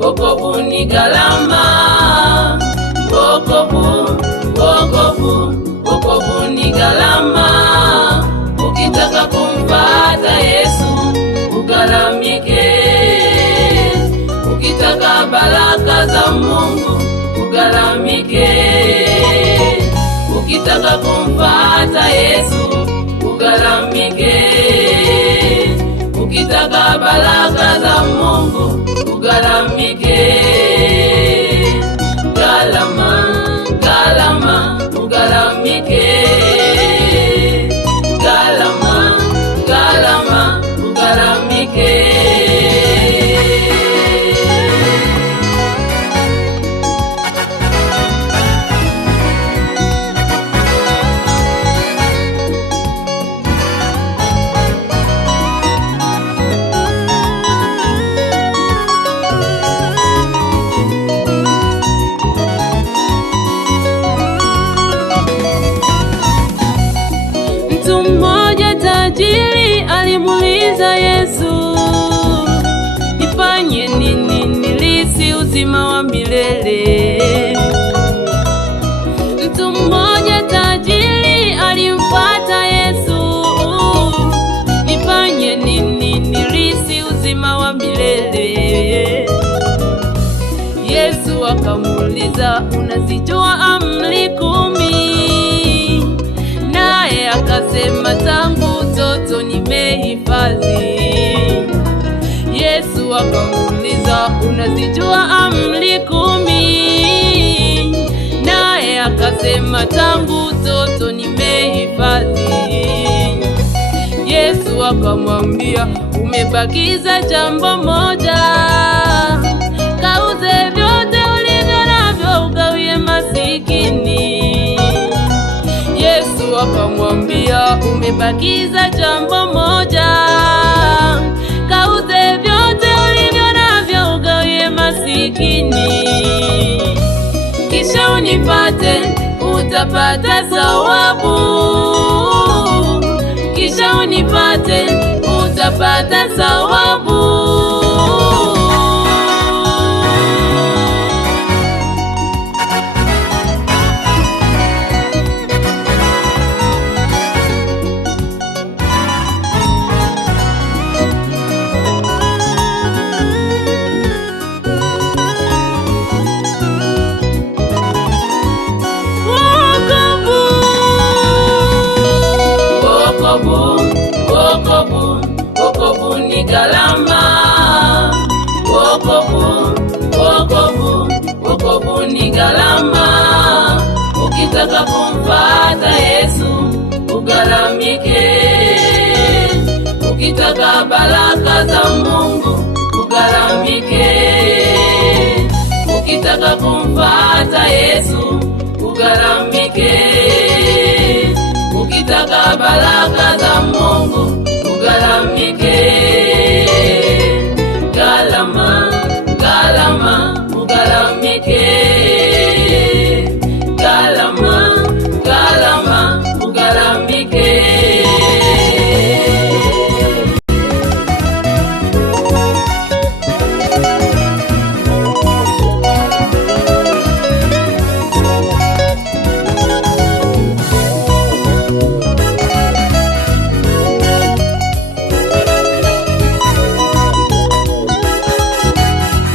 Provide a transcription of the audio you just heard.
Wokovu ni gharama. Wokovu ni gharama. Ukitaka kumfuata Yesu ugharamike. Ukitaka baraka za Mungu ugharamike. Ukitaka kumfuata Yesu ugharamike. Ukitaka baraka za Mungu ugharamike. Gharama, gharama, ugharamike. Gharama, gharama, ugharamike. Tajiri alimuuliza Yesu, nifanye nini nilisi uzima wa milele? Mtu mmoja tajiri alimfuata Yesu, nifanye nini nilisi uzima wa milele? Yesu akamuuliza, unazijua amri 10? Naye akasema, tangu utoto nimehifadhi. Yesu akamuuliza, unazijua amri 10? Naye akasema, tangu utoto nimehifadhi. Yesu akamwambia, umebakiza jambo moja, kauze vyote ulivyo navyo ugawie masikini. Yesu akamwambia, umebakiza jambo moja, kauze vyote ulivyo navyo ugawie masikini. Kisha unipate, utapata thawabu. Kisha unipate, utapata thawabu. Wokovu ni gharama. Wokovu ni gharama. Ukitaka kumfuata Yesu ugharamike. Ukitaka baraka za Mungu ugharamike. Ukitaka kumfuata Yesu ugharamike. Ukitaka baraka za Mungu ugharamike. Gharama, gharama, ugharamike. Gharama, gharama, ugharamike.